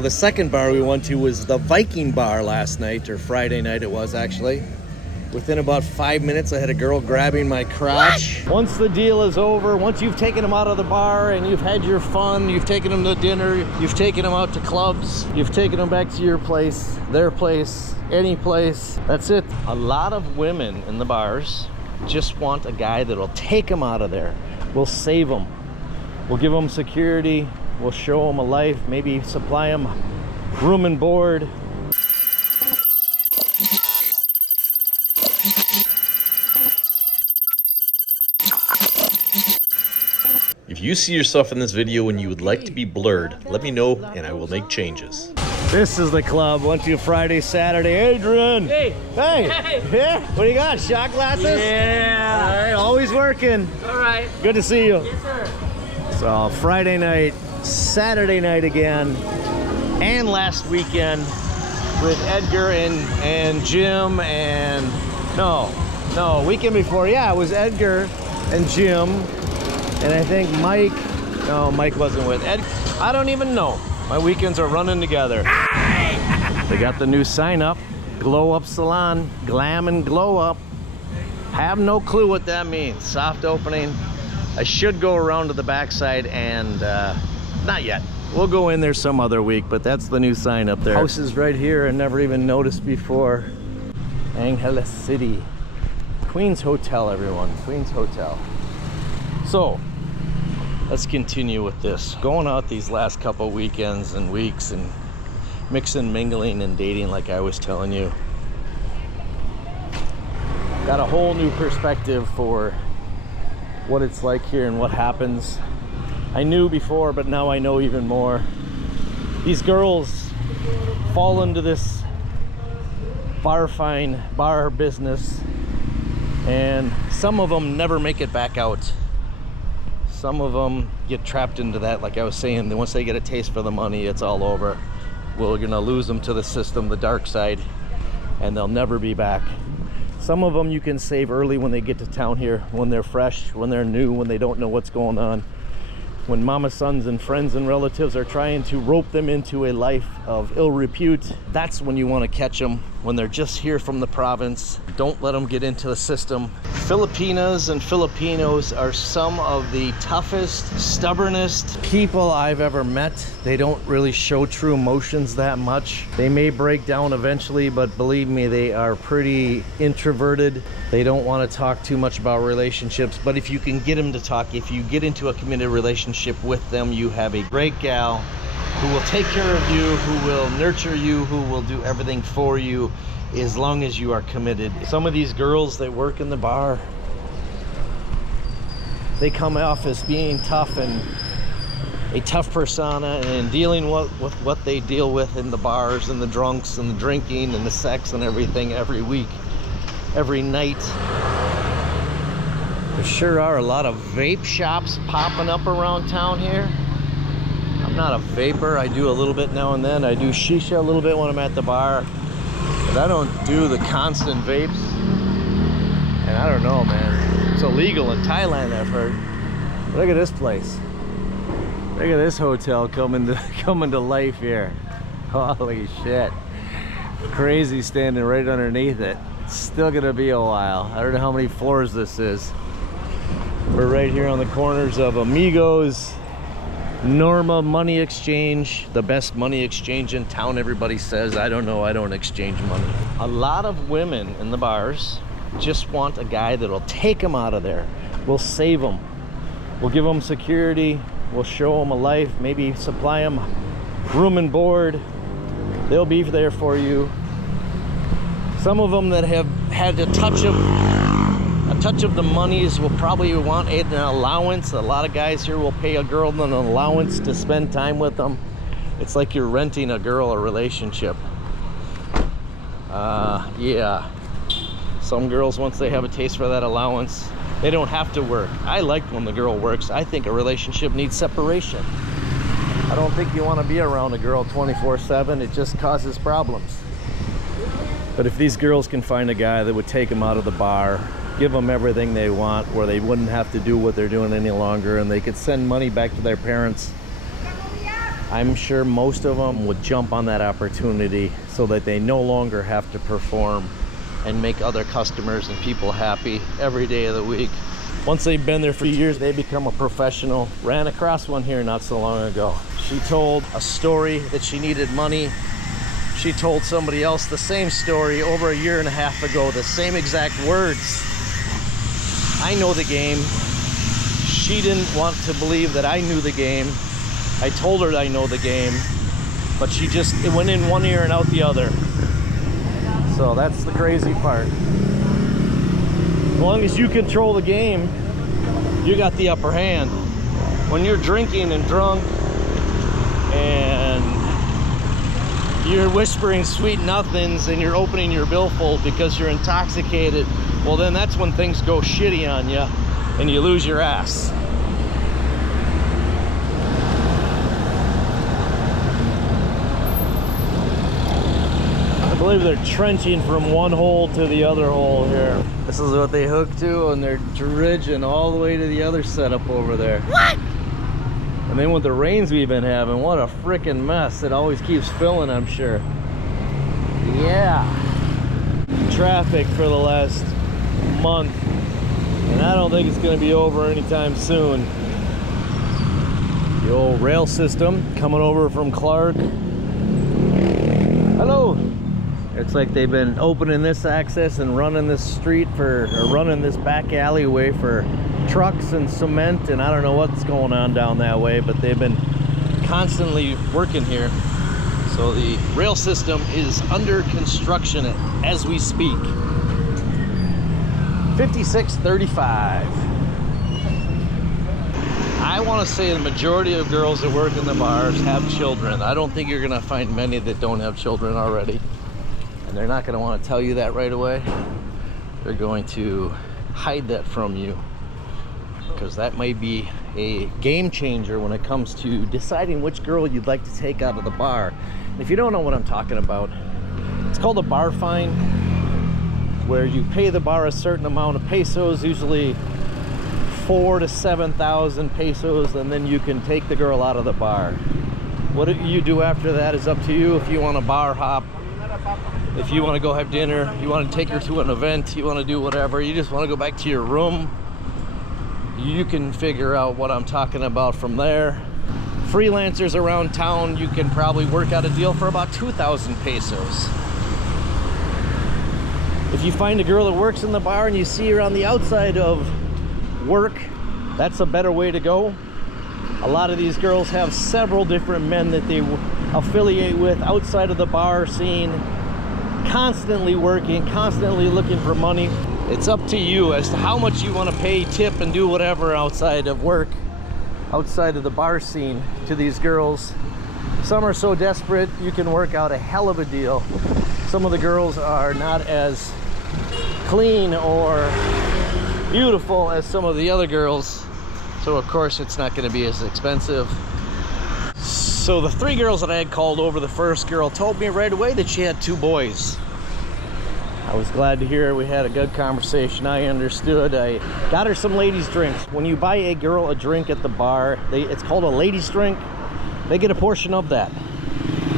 The second bar we went to was the Viking bar last night, or Friday night it was actually. Within about 5 minutes, I had a girl grabbing my crotch. What? Once the deal is over, once you've taken them out of the bar and you've had your fun, you've taken them to dinner, you've taken them out to clubs, you've taken them back to your place, their place, any place, that's it. A lot of women in the bars just want a guy that'll take them out of there. We'll save them. We'll give them security. We'll show them a life, maybe supply them room and board. If you see yourself in this video and you would like to be blurred, let me know and I will make changes. This is the club. Went to Friday, Saturday. Adrian! Hey! Hey! Hey! Yeah? What do you got? Shot glasses? Yeah! All right, always working. All right. Good to see you. Yes, sir. So Friday night, Saturday night again, and last weekend with Edgar and Jim and no, weekend before, yeah, it was Edgar and Jim, and I think Mike. No, Mike wasn't with Ed. I don't even know. My weekends are running together. They got the new sign up, Glow Up Salon, Glam and Glow Up. Have no clue what that means. Soft opening. I should go around to the backside and not yet. We'll go in there some other week, but that's the new sign up there. House is right here and never even noticed before. Angeles City. Queens Hotel, everyone. Queens Hotel. So, let's continue with this. Going out these last couple weekends and weeks and mixing, mingling, and dating like I was telling you. Got a whole new perspective for what it's like here and what happens. I knew before, but now I know even more. These girls fall into this bar business, and some of them never make it back out. Some of them get trapped into that, like I was saying. Once they get a taste for the money, it's all over. We're gonna lose them to the system, the dark side, and they'll never be back. Some of them you can save early when they get to town here, when they're fresh, when they're new, when they don't know what's going on. When mama, sons, and friends and relatives are trying to rope them into a life of ill repute, that's when you want to catch them, when they're just here from the province. Don't let them get into the system. Filipinas and Filipinos are some of the toughest, stubbornest people I've ever met. They don't really show true emotions that much. They may break down eventually, but believe me, they are pretty introverted. They don't want to talk too much about relationships, but if you can get them to talk, if you get into a committed relationship with them, you have a great gal who will take care of you, who will nurture you, who will do everything for you as long as you are committed. Some of these girls that work in the bar, they come off as being tough and a tough persona, and dealing with what they deal with in the bars and the drunks and the drinking and the sex and everything every week, every night. There sure are a lot of vape shops popping up around town here. I'm not a vapor. I do a little bit now and then. I do shisha a little bit when I'm at the bar, but I don't do the constant vapes. And I don't know, man. It's illegal in Thailand, I've heard. Look at this place. Look at this hotel coming to life here. Holy shit. Crazy standing right underneath it. It's still gonna be a while. I don't know how many floors this is. We're right here on the corners of Amigos, Norma Money Exchange, the best money exchange in town, everybody says. I don't know, I don't exchange money. A lot of women in the bars just want a guy that'll take them out of there. We'll save them. We'll give them security. We'll show them a life, maybe supply them room and board. They'll be there for you. Some of them that have had a touch of the monies will probably want an allowance. A lot of guys here will pay a girl an allowance to spend time with them. It's like you're renting a girl a relationship. Yeah. Some girls, once they have a taste for that allowance, they don't have to work. I like when the girl works. I think a relationship needs separation. I don't think you want to be around a girl 24/7. It just causes problems. But if these girls can find a guy that would take them out of the bar, give them everything they want, where they wouldn't have to do what they're doing any longer, and they could send money back to their parents, I'm sure most of them would jump on that opportunity so that they no longer have to perform and make other customers and people happy every day of the week. Once they've been there for years, they become a professional. Ran across one here not so long ago. She told a story that she needed money. She told somebody else the same story over a year and a half ago, the same exact words. I know the game. She didn't want to believe that I knew the game. I told her I know the game, but it went in one ear and out the other. So that's the crazy part. As long as you control the game, you got the upper hand. When you're drinking and drunk and you're whispering sweet nothings and you're opening your billfold because you're intoxicated, well then that's when things go shitty on you and you lose your ass. I believe they're trenching from one hole to the other hole here. This is what they hook to, and they're dredging all the way to the other setup over there. What? And then with the rains we've been having, what a freaking mess. It always keeps filling, I'm sure. Yeah. Traffic for the last month, and I don't think it's going to be over anytime soon. The old rail system coming over from Clark. Hello. It's like they've been opening this access and running this street or running this back alleyway for trucks and cement, and I don't know what's going on down that way, but they've been constantly working here. So the rail system is under construction as we speak. 5635. I want to say the majority of girls that work in the bars have children. I don't think you're going to find many that don't have children already. And they're not going to want to tell you that right away. They're going to hide that from you, because that might be a game changer when it comes to deciding which girl you'd like to take out of the bar. And if you don't know what I'm talking about, it's called a bar fine, where you pay the bar a certain amount of pesos, usually 4,000 to 7,000 pesos, and then you can take the girl out of the bar. What you do after that is up to you. If you want to bar hop, if you want to go have dinner, you want to take her to an event, you want to do whatever, you just want to go back to your room, you can figure out what I'm talking about from there. Freelancers around town, you can probably work out a deal for about 2,000 pesos. If you find a girl that works in the bar and you see her on the outside of work, that's a better way to go. A lot of these girls have several different men that they affiliate with outside of the bar scene, constantly working, constantly looking for money. It's up to you as to how much you want to pay, tip, and do whatever outside of work, outside of the bar scene to these girls. Some are so desperate you can work out a hell of a deal. Some of the girls are not as clean or beautiful as some of the other girls, so of course it's not going to be as expensive. So the 3 girls that I had called over, the first girl told me right away that she had 2 boys. I was glad to hear we had a good conversation. I understood. I got her some ladies drinks. When you buy a girl a drink at the bar, it's called a ladies drink. They get a portion of that.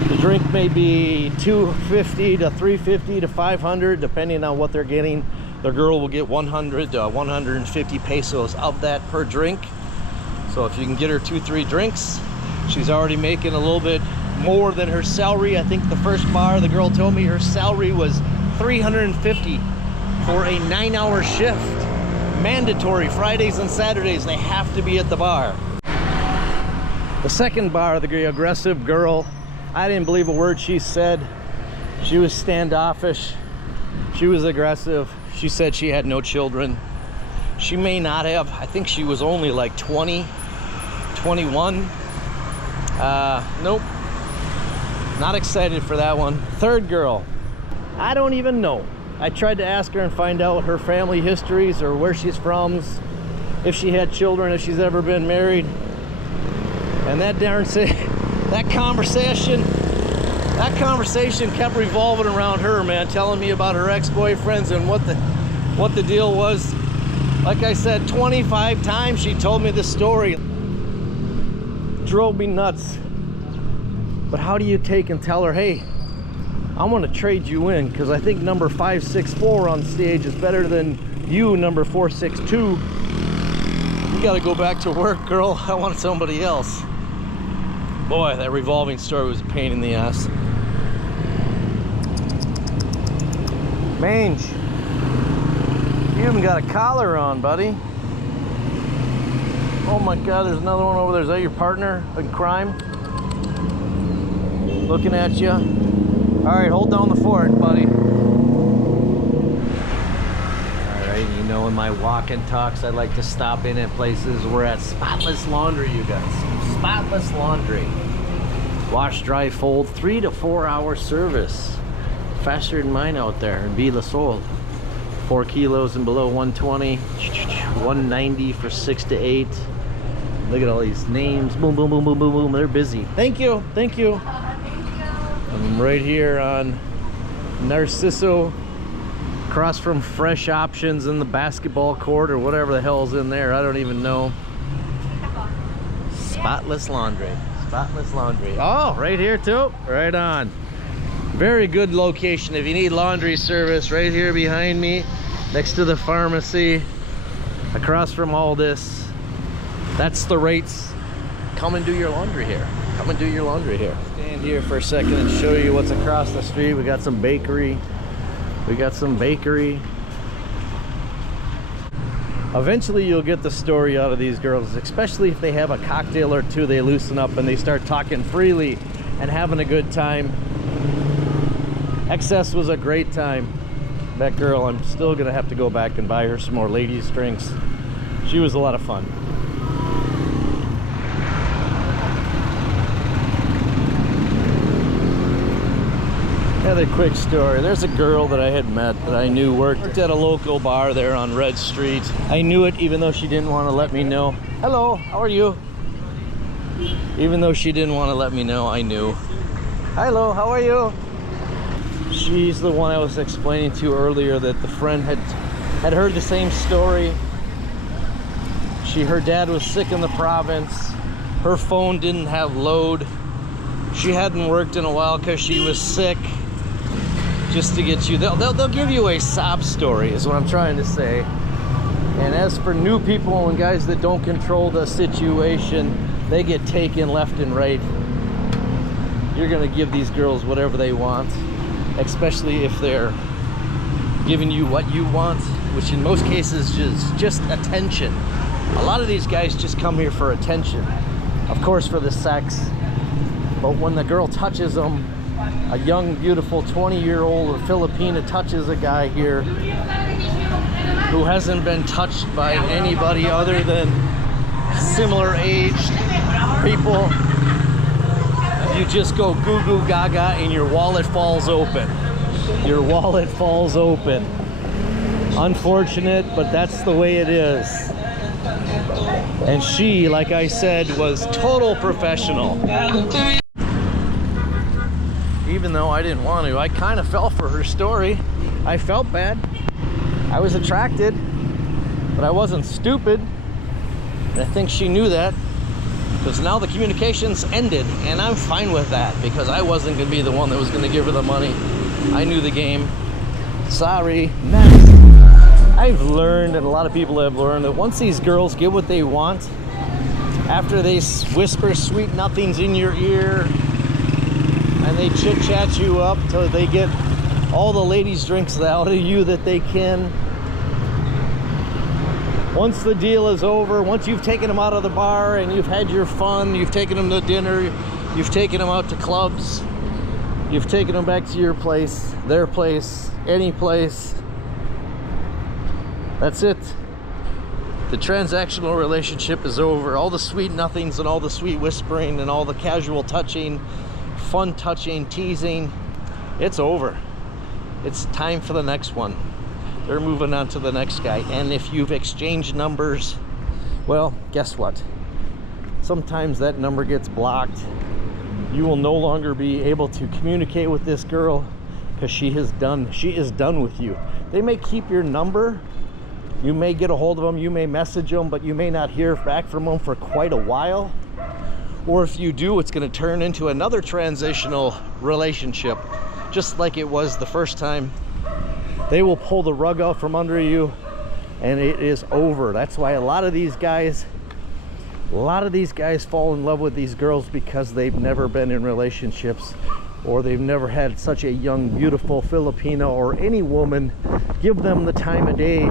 The drink may be $250 to $350 to $500, depending on what they're getting. The girl will get 100 to 150 pesos of that per drink. So if you can get her 2-3 drinks, she's already making a little bit more than her salary. I think the first bar, the girl told me her salary was $350 for a 9-hour shift. Mandatory Fridays and Saturdays, they have to be at the bar. The second bar, the aggressive girl, I didn't believe a word she said. She was standoffish. She was aggressive. She said she had no children. She may not have. I think she was only like 20, 21. Nope. Not excited for that one. Third girl, I don't even know. I tried to ask her and find out her family histories or where she's from, if she had children, if she's ever been married. And that conversation kept revolving around her, man, telling me about her ex-boyfriends and what the deal was. Like I said, 25 times she told me the story. Drove me nuts. But how do you take and tell her, hey, I want to trade you in because I think number 564 on stage is better than you, number 462. You got to go back to work, girl. I want somebody else. Boy, that revolving story was a pain in the ass. Mange, you even got a collar on, buddy. Oh my God, there's another one over there. Is that your partner in crime? Looking at you. All right, hold down the fort, buddy. All right, you know, in my walk and talks, I like to stop in at places. We're at Spotless Laundry, you guys. Spotless Laundry. Wash, dry, fold, 3 to 4 hour service. Faster than mine out there in Villa Sol. 4 kilos and below, 120. 190 for 6 to 8. Look at all these names. Boom, boom, boom, boom, boom, boom. They're busy. Thank you. Thank you. I'm right here on Narciso, across from Fresh Options in the basketball court or whatever the hell's in there. I don't even know. Spotless Laundry. Spotless Laundry. Oh, right here too. Right on. Very good location if you need laundry service. Right here behind me, next to the pharmacy, across from all this. That's the rates. Come and do your laundry here. Come and do your laundry here. Stand here for a second and show you what's across the street. We got some bakery. We got some bakery. Eventually you'll get the story out of these girls, especially if they have a cocktail or two. They loosen up and they start talking freely and having a good time. Excess was a great time. That girl, I'm still gonna have to go back and buy her some more ladies drinks. She was a lot of fun. Another quick story. There's a girl that I had met that I knew worked at a local bar there on Red Street. I knew it even though she didn't want to let me know. Hello, how are you? Even though she didn't want to let me know, I knew. Hello, how are you? She's the one I was explaining to earlier that the friend had heard the same story. Her dad was sick in the province. Her phone didn't have load. She hadn't worked in a while because she was sick. Just to get you, they'll give you a sob story is what I'm trying to say. And as for new people and guys that don't control the situation, they get taken left and right. You're gonna give these girls whatever they want, especially if they're giving you what you want, which in most cases is just attention. A lot of these guys just come here for attention, of course for the sex, but when the girl touches them, a young, beautiful 20-year-old Filipina touches a guy here who hasn't been touched by anybody other than similar-aged people, you just go goo goo gaga and your wallet falls open. Your wallet falls open. Unfortunate, but that's the way it is. And she, like I said, was total professional. Even though I didn't want to, I kind of fell for her story. I felt bad. I was attracted, but I wasn't stupid. And I think she knew that, because now the communications ended, and I'm fine with that because I wasn't going to be the one that was going to give her the money. I knew the game. Sorry. Next. I've learned, and a lot of people have learned, that once these girls get what they want, after they whisper sweet nothings in your ear, and they chit-chat you up till they get all the ladies' drinks out of you that they can. Once the deal is over, once you've taken them out of the bar and you've had your fun, you've taken them to dinner, you've taken them out to clubs, you've taken them back to your place, their place, any place, that's it. The transactional relationship is over. All the sweet nothings and all the sweet whispering and all the casual touching, fun touching, teasing, it's over. It's time for the next one. They're moving on to the next guy. And if you've exchanged numbers, well, guess what? Sometimes that number gets blocked. You will no longer be able to communicate with this girl because she is done with you. They may keep your number. You may get a hold of them, you may message them, but you may not hear back from them for quite a while. Or if you do, it's going to turn into another transitional relationship, just like it was the first time. They will pull the rug out from under you, and it is over. That's why a lot of these guys fall in love with these girls, because they've never been in relationships, or they've never had such a young, beautiful Filipina or any woman give them the time of day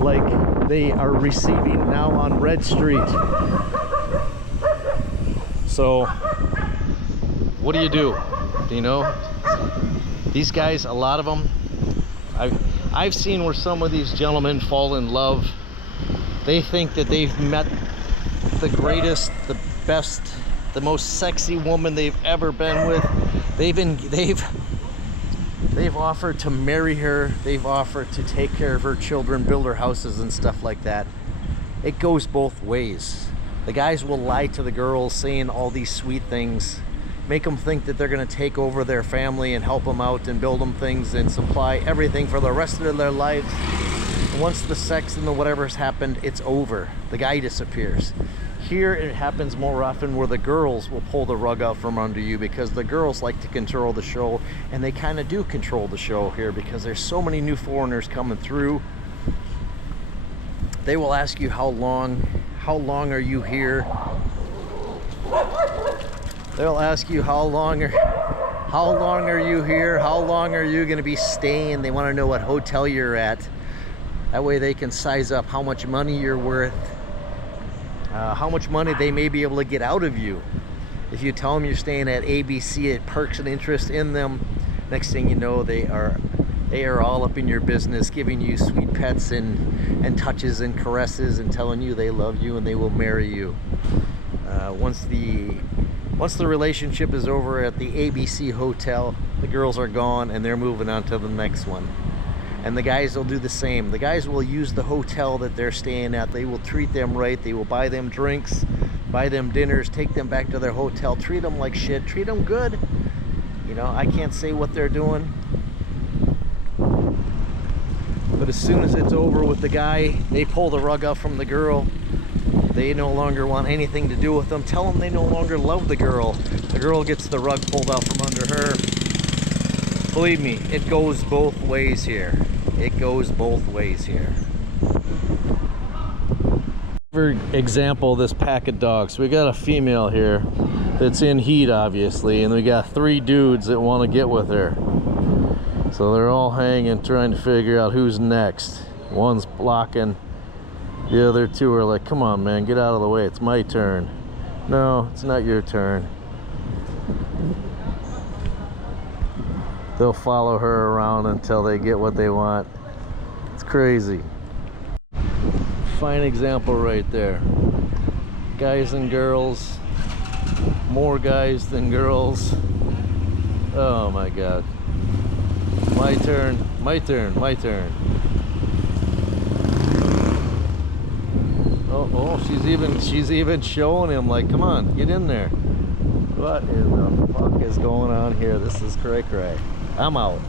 like they are receiving now on Red Street. So what do? You know, these guys, a lot of them, I've seen where some of these gentlemen fall in love. They think that they've met the greatest, the best, the most sexy woman they've ever been with. They've offered to marry her. They've offered to take care of her children, build her houses and stuff like that. It goes both ways. The guys will lie to the girls, saying all these sweet things, make them think that they're going to take over their family and help them out and build them things and supply everything for the rest of their lives. Once the sex and the whatever's happened, it's over. The guy disappears. Here it happens more often where the girls will pull the rug out from under you, because the girls like to control the show, and they kind of do control the show here because there's so many new foreigners coming through. They will ask you how long are you here? They'll ask you how long are you here? How long are you going to be staying? They want to know what hotel you're at. That way they can size up how much money you're worth, how much money they may be able to get out of you. If you tell them you're staying at ABC, it perks an interest in them. Next thing you know, they are all up in your business, giving you sweet pets and touches and caresses and telling you they love you and they will marry you. Once the relationship is over at the ABC hotel, the girls are gone and they're moving on to the next one. And the guys will do the same. The guys will use the hotel that they're staying at. They will treat them right. They will buy them drinks, buy them dinners, take them back to their hotel, treat them like shit, treat them good. You know, I can't say what they're doing. But as soon as it's over with the guy, they pull the rug out from the girl. They no longer want anything to do with them. Tell them they no longer love the girl. The girl gets the rug pulled out from under her. Believe me, it goes both ways here. It goes both ways here. For example, this pack of dogs. We got a female here that's in heat, obviously, and we got 3 dudes that want to get with her. So they're all hanging, trying to figure out who's next. One's blocking. The other 2 are like, come on, man, get out of the way. It's my turn. No, it's not your turn. They'll follow her around until they get what they want. It's crazy. Fine example right there. Guys and girls. More guys than girls. Oh my God. My turn, my turn, my turn. Oh, she's even showing him like, come on, get in there. What in the fuck is going on here? This is cray-cray. I'm out.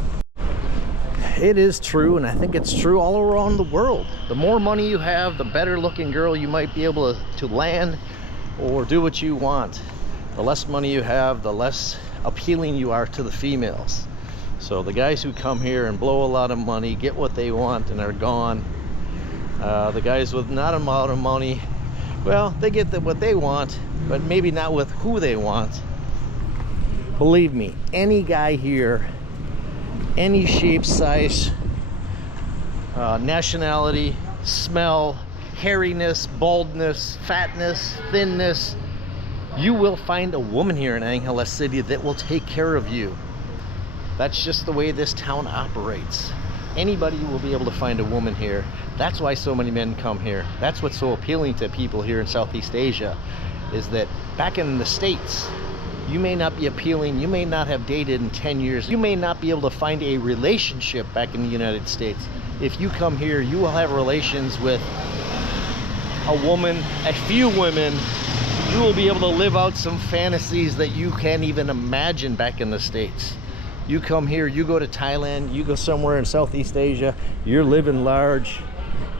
It is true, and I think it's true all around the world. The more money you have, the better looking girl you might be able to land or do what you want. The less money you have, the less appealing you are to the females. So the guys who come here and blow a lot of money, get what they want, and are gone. The guys with not a lot of money, well, they get what they want, but maybe not with who they want. Believe me, any guy here, any shape, size, nationality, smell, hairiness, baldness, fatness, thinness, you will find a woman here in Angeles City that will take care of you. That's just the way this town operates. Anybody will be able to find a woman here. That's why so many men come here. That's what's so appealing to people here in Southeast Asia, is that back in the States, you may not be appealing, you may not have dated in 10 years, you may not be able to find a relationship back in the United States. If you come here, you will have relations with a woman, a few women. You will be able to live out some fantasies that you can't even imagine back in the States. You come here, you go to Thailand, you go somewhere in Southeast Asia, you're living large.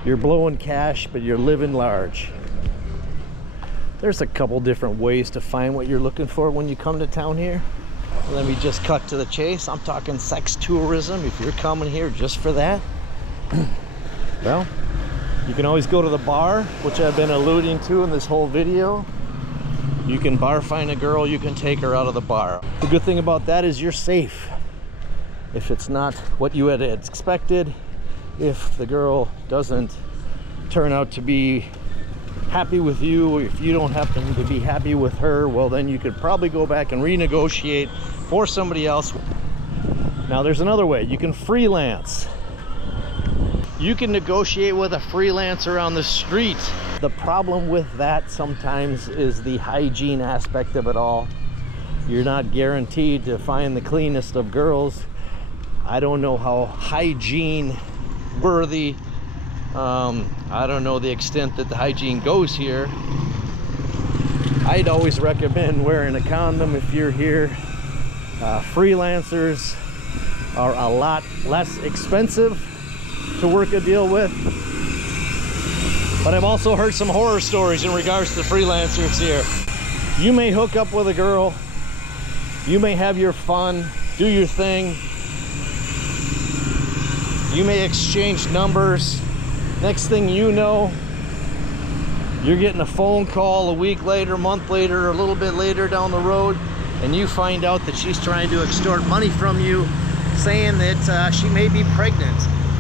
You're blowing cash, but you're living large. There's a couple different ways to find what you're looking for when you come to town here. Let me just cut to the chase. I'm talking sex tourism. If you're coming here just for that, well, you can always go to the bar, which I've been alluding to in this whole video. You can bar find a girl, you can take her out of the bar. The good thing about that is you're safe. If it's not what you had expected, if the girl doesn't turn out to be happy with you, if you don't happen to be happy with her, well, then you could probably go back and renegotiate for somebody else. Now there's another way. You can freelance. You can negotiate with a freelancer on the street. The problem with that sometimes is the hygiene aspect of it all. You're not guaranteed to find the cleanest of girls. I don't know how hygiene worthy, I don't know the extent that the hygiene goes here. I'd always recommend wearing a condom if you're here. Freelancers are a lot less expensive to work a deal with. But I've also heard some horror stories in regards to freelancers here. You may hook up with a girl, you may have your fun, do your thing, you may exchange numbers. Next thing you know, you're getting a phone call a week later, month later, a little bit later down the road, and you find out that she's trying to extort money from you, saying that she may be pregnant.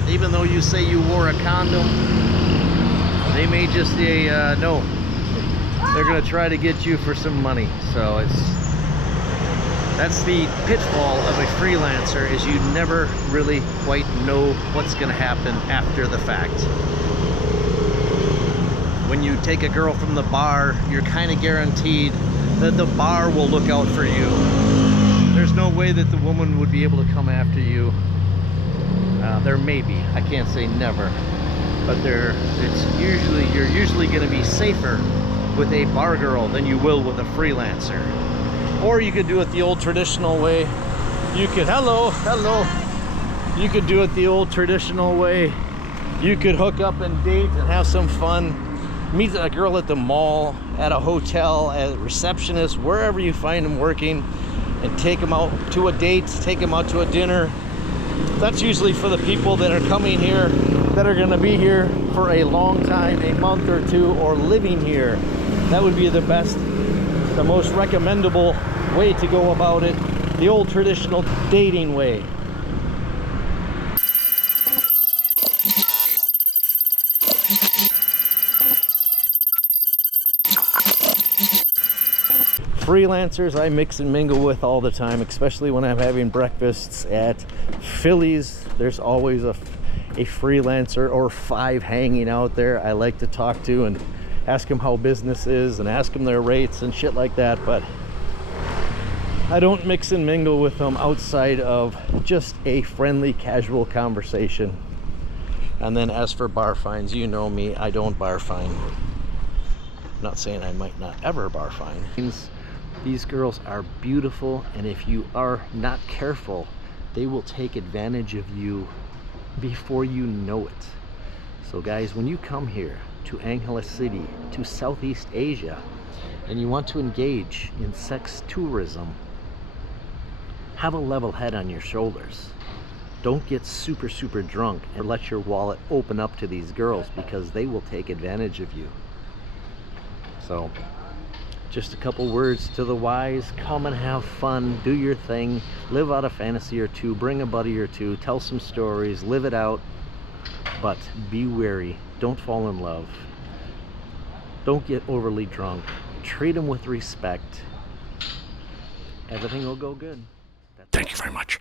Even though you say you wore a condom, they may just say no. They're gonna try to get you for some money. So that's the pitfall of a freelancer, is you never really quite know what's gonna happen after the fact. When you take a girl from the bar, you're kind of guaranteed that the bar will look out for you. There's no way that the woman would be able to come after you. There may be, I can't say never, but you're usually going to be safer with a bar girl than you will with a freelancer. Or you could do it the old traditional way. You could, hello, you could do it the old traditional way. You could hook up and date and have some fun. Meet a girl at the mall, at a hotel, as a receptionist, wherever you find them working, and take them out to a date, take them out to a dinner. That's usually for the people that are coming here, that are going to be here for a long time, a month or two, or living here. That would be the best, the most recommendable way to go about it, the old traditional dating way. Freelancers I mix and mingle with all the time, especially when I'm having breakfasts at Philly's. There's always a freelancer or 5 hanging out there I like to talk to and ask them how business is and ask them their rates and shit like that. But I don't mix and mingle with them outside of just a friendly, casual conversation. And then as for bar fines, you know me, I don't bar fine. I'm not saying I might not ever bar fine. These girls are beautiful, and if you are not careful, they will take advantage of you before you know it. So guys, when you come here to Angeles City, to Southeast Asia, and you want to engage in sex tourism, have a level head on your shoulders. Don't get super drunk and let your wallet open up to these girls, because they will take advantage of you. So just a couple words to the wise: come and have fun, do your thing, live out a fantasy or two, bring a buddy or two, tell some stories, live it out, but be wary. Don't fall in love, don't get overly drunk, treat them with respect. Everything will go good. Thank you very much.